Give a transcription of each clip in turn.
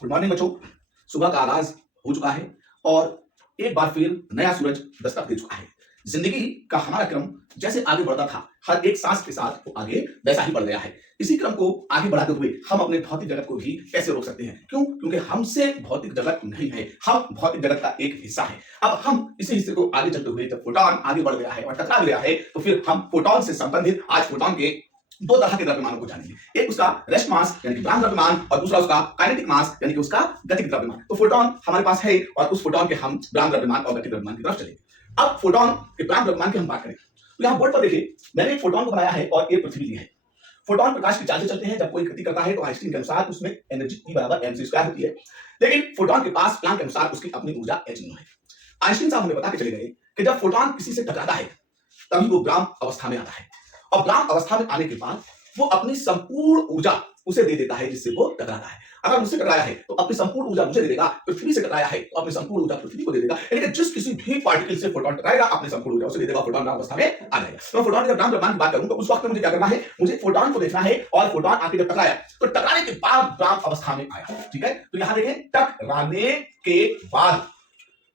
Good morning बच्चों। सुबह का आगाज हो चुका है और एक बार फिर नया सूरज दस्तक दे चुका है। जिंदगी का हमारा क्रम जैसे आगे बढ़ता था, हर एक सांस के साथ वो आगे वैसा ही बढ़ गया है। इसी क्रम को आगे बढ़ाते हुए हम अपने भौतिक जगत को भी कैसे रोक सकते हैं? क्यों? क्योंकि हमसे भौतिक जगत नहीं है, हम भौतिक जगत का एक हिस्सा है। अब हम इसी हिस्से को आगे चलते हुए जब फोटॉन आगे बढ़ गया है और टकरा गया है, तो फिर हम फोटॉन से संबंधित आज फोटॉन के दो तरह के द्रव्यमानों को जानेंगे। एक उसका रेस्ट मास यानी कि ब्राह्म द्रव्यमान और दूसरा उसका काइनेटिक मास यानी कि उसका गतिक द्रव्यमान। तो फोटॉन हमारे पास है और उस फोटॉन के हम ब्राह्म द्रव्यमान और गतिक द्रव्यमान की तरफ चलेंगे। अब फोटॉन के ब्राह्म द्रव्यमान की हम बात करें तो यहाँ बोर्ड पर देखिए, मैंने एक फोटॉन को बनाया है और एक पृथ्वी ली है। फोटॉन प्रकाश की चाल से चलते हैं। जब कोई गति करता है तो आइंस्टीन के अनुसार उसमें एनर्जी E बराबर mc² होती है, लेकिन फोटॉन के पास प्लांक के अनुसार उसकी अपनी ऊर्जा h है। आइंस्टीन साहब हमें बता के चले गए कि जब फोटॉन किसी से टकराता है तभी वो ब्राह्म अवस्था में आता है और ब्राह्म अवस्था में आने के बाद वो अपनी संपूर्ण ऊर्जा उसे दे देता है जिससे वो टकराता है। अगर मुझसे टकराया है तो अपनी संपूर्ण ऊर्जा मुझे दे देगा, पृथ्वी से टकराया है तो अपनी संपूर्ण ऊर्जा पृथ्वी को दे देगा। यानी कि जिस किसी भी पार्टिकल से फोटॉन टकराएगा अपनी संपूर्ण ऊर्जा उसे दे देगा, फोटॉन ब्राह्म अवस्था में आ जाएगा। तो फोटॉन के ब्राह्म द्रव्यमान की बात करूं तो उस वक्त में मुझे क्या करना है? मुझे फोटॉन को देखना है और फोटॉन आके जब टकराया तो टकराने के बाद ब्राह्म अवस्था में आया। ठीक है, तो यहां देखें, टकराने के बाद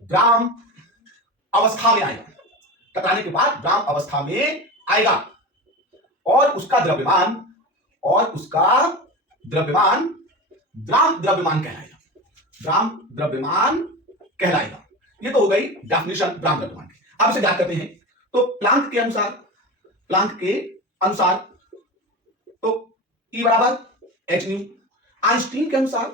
ब्राह्म अवस्था में आएगा, टकराने के बाद ब्राह्म अवस्था में आएगा और उसका द्रव्यमान ब्राह्म द्रव्यमान कहलाएगा। ब्राह्म द्रव्यमान कहलाएगा। ये तो हो गई डेफिनेशन ब्राह्म द्रव्यमान की। अब इसे याद करते हैं तो प्लांक के अनुसार तो E बराबर h न्यू। आइंस्टीन के अनुसार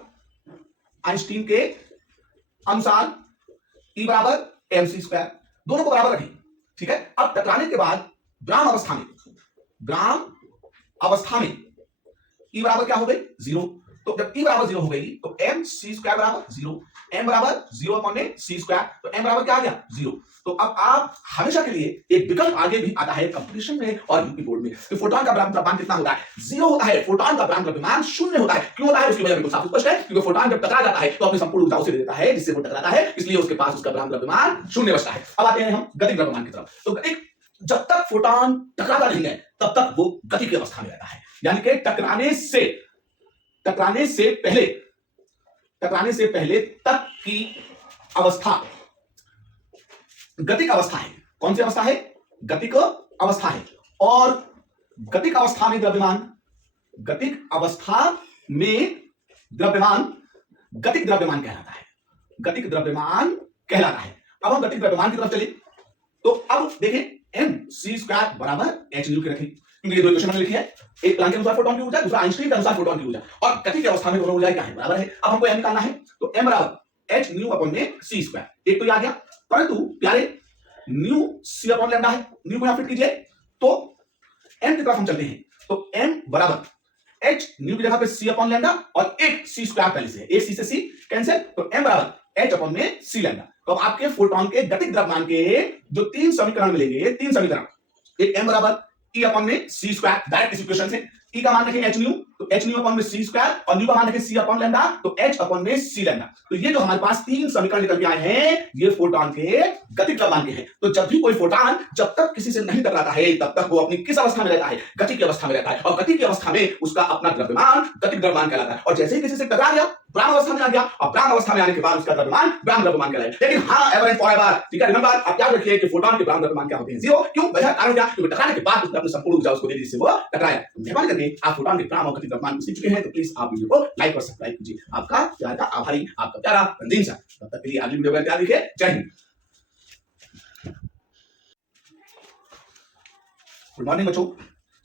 E बराबर mc²। दोनों को बराबर रखें। ठीक है, अब टकराने के बाद ब्राह्म अवस्था में E बराबर क्या हो गई? 0। तो जब E बराबर 0 हो गई तो mc² बराबर 0, m बराबर 0/c²। तो m बराबर क्या आ गया? 0। तो अब आप हमेशा के लिए एक विकल्प आगे भी आता है कंपटीशन में और यूपी बोर्ड में कि फोटॉन का ब्राह्म द्रव्यमान कितना होता है? 0 होता है। फोटॉन का ब्राह्म द्रव्यमान 0 होता है। क्यों होता है? उसकी वजह बिल्कुल साफ स्पष्ट है, क्योंकि फोटॉन जब टकरा जाता है तो अपनी संपूर्ण ऊर्जा उसे दे देता है जिससे वो टकराता है, इसलिए उसके पास उसका ब्राह्म द्रव्यमान 0 बचता है। अब आते हैं हम गतिक द्रव्यमान की तरफ। तो गतिक, जब तक फोटॉन टकराता नहीं है तब तक वो गति की अवस्था में रहता है, यानी कि टकराने से पहले तक की अवस्था गतिक अवस्था है। कौन सी अवस्था है? गतिक अवस्था है। और गतिक अवस्था में द्रव्यमान गतिक द्रव्यमान कहलाता है। अब हम गतिक द्रव्यमान की तरफ चले तो अब देखें, mc² बराबर h न्यू के रखें, क्योंकि ये दो इक्वेशन हमने लिखी है, एक प्लांक के अनुसार फोटॉन की ऊर्जा, दूसरा आइंस्टीन के अनुसार फोटॉन की ऊर्जा, और गति की अवस्था में दोनों ऊर्जाएं क्या है? बराबर है। अब हमको m निकालना है तो m बराबर h न्यू अपॉन में c²। एक तो ये आ गया, परंतु प्यारे न्यू c अपॉन लैम्डा है, न्यू को यहां फिट कीजिए तो m की तरफ हम चलते हैं तो m बराबर h न्यू की जगह पे c अपॉन लैम्डा और एक c² पहले से है, एक c से c कैंसिल, तो m बराबर h अपॉन में c लैम्डा। तो आपके फोटॉन के गतिक द्रव्यमान के जो तीन समीकरण मिलेंगे, तीन समीकरण, एक m बराबर E अपॉन में c², डायरेक्ट इस इक्वेशन से E का मान रखें h न्यू, तो h न्यू अपॉन में c² और न्यू का मान रखें c अपॉन लैम्डा, तो h अपॉन में c लैम्डा। तो ये जो हमारे पास तीन समीकरण निकल के आए हैं ये फोटॉन के गतिक द्रव्यमान के हैं। तो जब भी कोई फोटॉन जब तक किसी से नहीं टकराता है तब तक वो अपनी किस अवस्था में रहता है? गति की अवस्था में रहता है, और गति की अवस्था में उसका अपना द्रव्यमान गतिक द्रव्यमान कहलाता है। और जैसे ही किसी से टकरा गया ब्राह्म अवस्था में आ गया, और ब्राह्म अवस्था में आने के बाद उसका द्रव्यमान ब्राह्म द्रव्यमान कहलाएगा। लेकिन हाँ, एवर एंड फॉरएवर, ठीक है, रिमेंबर, आप याद रखिए कि फोटॉन के ब्राह्म द्रव्यमान क्या होते हैं? 0। क्यों? वजह कारण क्या? क्योंकि टकराने के बाद उसने अपनी संपूर्ण ऊर्जा उसको दे दी जिससे वो टकराया। मेहरबानी करके आप फोटॉन के ब्राह्म और गतिक द्रव्यमान को सीख चुके हैं तो प्लीज आप वीडियो को लाइक और सब्सक्राइब कीजिए। आपका प्यार का आभारी, आपका प्यारा रंजीन सर। तब तक के लिए अगली वीडियो में तैयार रखिए। जय हिंद। गुड मॉर्निंग बच्चों।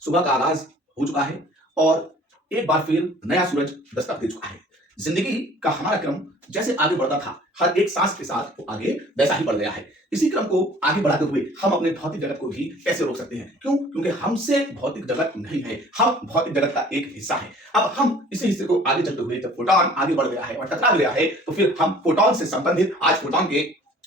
सुबह का आगाज हो चुका है और एक बार फिर नया सूरज दस्तक दे चुका है। जिंदगी का हमारा क्रम जैसे आगे बढ़ता था, हर एक सांस के साथ वो आगे वैसा ही बढ़ गया है। इसी क्रम को आगे बढ़ाते हुए हम अपने भौतिक जगत को भी कैसे रोक सकते हैं? क्यों? क्योंकि हमसे भौतिक जगत नहीं है, हम भौतिक जगत का एक हिस्सा है। अब हम इसी हिस्से को आगे चलते हुए जब फोटॉन आगे बढ़ गया है और टकरा गया है तो फिर हम फोटॉन से संबंधित आज फोटॉन के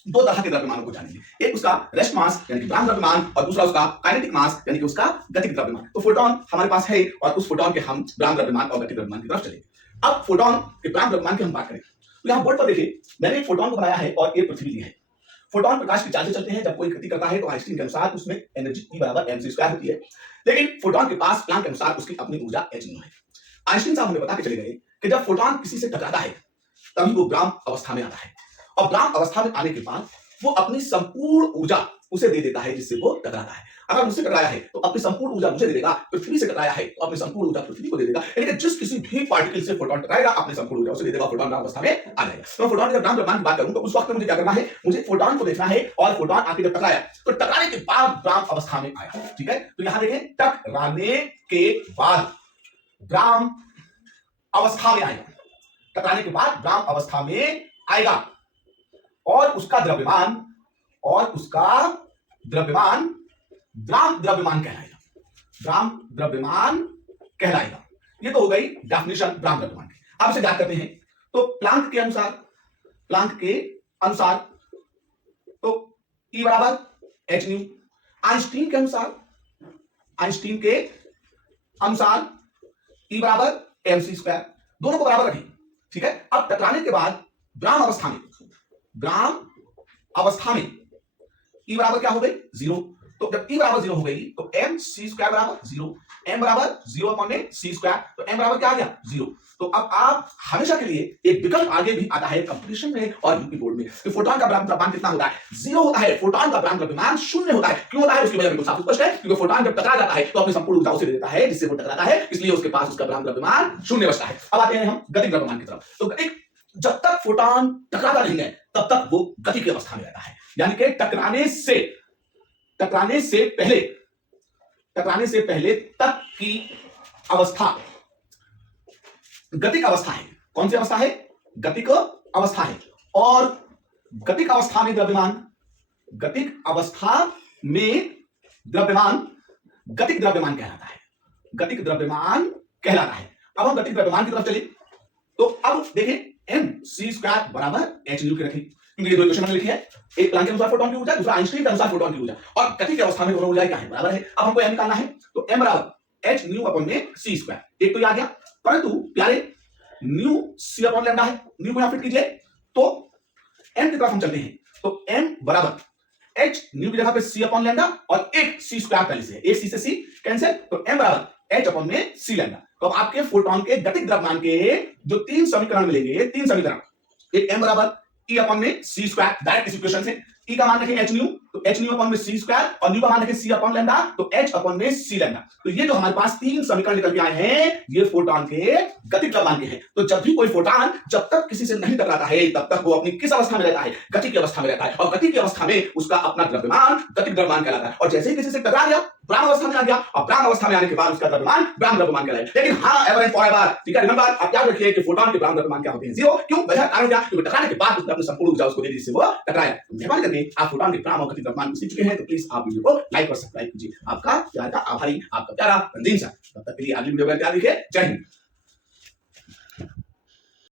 दो तरह के द्रव्यमानों को जानेंगे। एक उसका रेस्ट मास यानी कि ब्राह्म द्रव्यमान और दूसरा उसका काइनेटिक मास यानी कि उसका गतिक द्रव्यमान। तो फोटॉन हमारे पास है और उस फोटॉन के हम ब्राह्म द्रव्यमान और गतिक द्रव्यमान की तरफ चलेंगे। अब फोटॉन के ब्राह्म द्रव्यमान की हम बात करें तो यहाँ बोर्ड पर देखिए, मैंने एक फोटॉन को बनाया है और एक पृथ्वी ली है। फोटॉन प्रकाश की चाल से चलते हैं। जब कोई गति करता है तो आइंस्टीन के अनुसार उसमें एनर्जी E बराबर mc² होती है, लेकिन फोटॉन के पास प्लांक के अनुसार उसकी अपनी ऊर्जा h है। आइंस्टीन साहब हमें बता के चले गए कि जब फोटॉन किसी से टकराता है तभी वो ब्राह्म अवस्था में आता है। और ब्राह्म अवस्था में आने के बाद वो अपनी संपूर्ण ऊर्जा उसे दे देता है जिससे वो टकराता है। अगर मुझसे टकराया है तो अपनी संपूर्ण ऊर्जा मुझे दे देगा, पृथ्वी से टकराया है तो अपनी संपूर्ण ऊर्जा पृथ्वी को दे देगा। यानी कि जिस किसी भी पार्टिकल से फोटोन टकराएगा अपनी संपूर्ण ऊर्जा उसे दे देगा, फोटोन ब्राह्म अवस्था में आ जाएगा। तो फोटोन के ब्राह्म द्रव्यमान की बात करूं तो उस वक्त में मुझे क्या करना है, मुझे फोटोन को देखना है और फोटोन आके जब टकराया तो टकराने के बाद ब्राह्म अवस्था में आया। ठीक है, तो यहां देखें टकराने के बाद ब्राह्म अवस्था में आएगा, टकराने के बाद ब्राह्म अवस्था में आएगा और उसका द्रव्यमान ब्राह्म द्रव्यमान कहलाएगा, ब्राह्म द्रव्यमान कहलाएगा। ये तो हो गई डेफिनेशन ब्राह्म द्रव्यमान की। अब इसे याद करते हैं तो प्लांक के अनुसार तो E बराबर h न्यू, आइंस्टीन के अनुसार E बराबर mc स्क्वायर, दोनों को बराबर रखें। ठीक है, अब टकराने के बाद ब्राह्म अवस्था में E बराबर क्या हो गई 0। तो जब E बराबर 0 हो गई तो mc स्क्वायर बराबर 0, m बराबर 0 अपॉन c स्क्वायर, तो m बराबर क्या आ गया 0। तो अब आप हमेशा के लिए एक विकल्प आगे भी आता है कंपटीशन में और यूपी बोर्ड में कि फोटोन का ब्राह्म द्रव्यमान कितना होता है, 0 होता है। फोटोन का ब्राह्म द्रव्यमान 0 होता है। क्यों होता है उसकी वजह बिल्कुल साफ स्पष्ट है, क्योंकि फोटोन जब टकरा जाता है तो अपनी संपूर्ण ऊर्जा उसे दे देता है जिससे वो टकराता है, इसलिए उसके पास उसका ब्राह्म द्रव्यमान 0 बचता है। अब आते हैं हम गतिक द्रव्यमान की तरफ। तो जब तक फोटोन टकराता नहीं है तब तक वो गति की अवस्था में रहता है, यानी कि टकराने से पहले तक की अवस्था गतिक अवस्था है। कौन सी अवस्था है, गतिक अवस्था है। और गतिक अवस्था में द्रव्यमान गतिक द्रव्यमान कहलाता है। अब हम गतिक द्रव्यमान की तरफ चले तो अब देखें mc स्क्वायर बराबर h न्यू के रखें, क्योंकि ये दो इक्वेशन हमने लिखी है, एक प्लांक के अनुसार फोटोन की ऊर्जा, दूसरा आइंस्टीन के अनुसार फोटोन की ऊर्जा, और गति की अवस्था में दोनों ऊर्जाएं क्या है, बराबर है। अब हमको m निकालना है तो m बराबर h न्यू अपॉन में c स्क्वायर, एक तो ये आ गया, परंतु प्यारे न्यू c अपॉन लैम्डा है, न्यू को यहां फिट कीजिए तो m की तरफ हम चलते हैं तो m बराबर h न्यू की जगह पे c अपॉन लैम्डा और एक c स्क्वायर पहले से है, एक c से c कैंसिल, तो m बराबर h अपॉन में c लैम्डा। तो अब आपके फोटोन के गतिक द्रव्यमान के जो 3 समीकरण मिलेंगे, 3 समीकरण, एक m बराबर e अपॉन में c स्क्वायर, डायरेक्ट इस इक्वेशन से e का मान रखें h न्यू तो h न्यू अपॉन में c स्क्वायर और न्यू का मान रखें c अपॉन लैम्डा तो h अपॉन में c लैम्डा। तो ये जो हमारे पास 3 समीकरण निकल के आए हैं ये फोटोन के गतिक द्रव्यमान के हैं। तो जब भी कोई फोटोन जब तक किसी से नहीं टकराता है तब तक वो अपनी किस अवस्था में रहता है, गति की अवस्था में रहता है, और गति की अवस्था में उसका अपना द्रव्यमान गतिक द्रव्यमान कहलाता है। और जैसे ही किसी से टकरा गया ब्राह्म अवस्था में आ गया और ब्राह्म अवस्था में आने के बाद उसका द्रव्यमान ब्राह्म द्रव्यमान कहलाएगा। लेकिन हाँ, एवर एंड फॉरएवर, ठीक है, रिमेंबर, आप याद रखिए कि फोटोन के ब्राह्म द्रव्यमान क्या होते हैं 0। क्यों, वजह कारण क्या, क्योंकि टकराने के बाद उसने अपनी संपूर्ण ऊर्जा उसको दे दी जिससे वो टकराया। मेहरबानी करके आप फोटोन के ब्राह्म और गतिक द्रव्यमान सीख चुके हैं तो प्लीज आप वीडियो को लाइक और सब्सक्राइब कीजिए। आपका प्यार का आभारी, आपका प्यारा रंजीन सर। तब तक के लिए अगली वीडियो में तैयार रखिए। जय हिंद।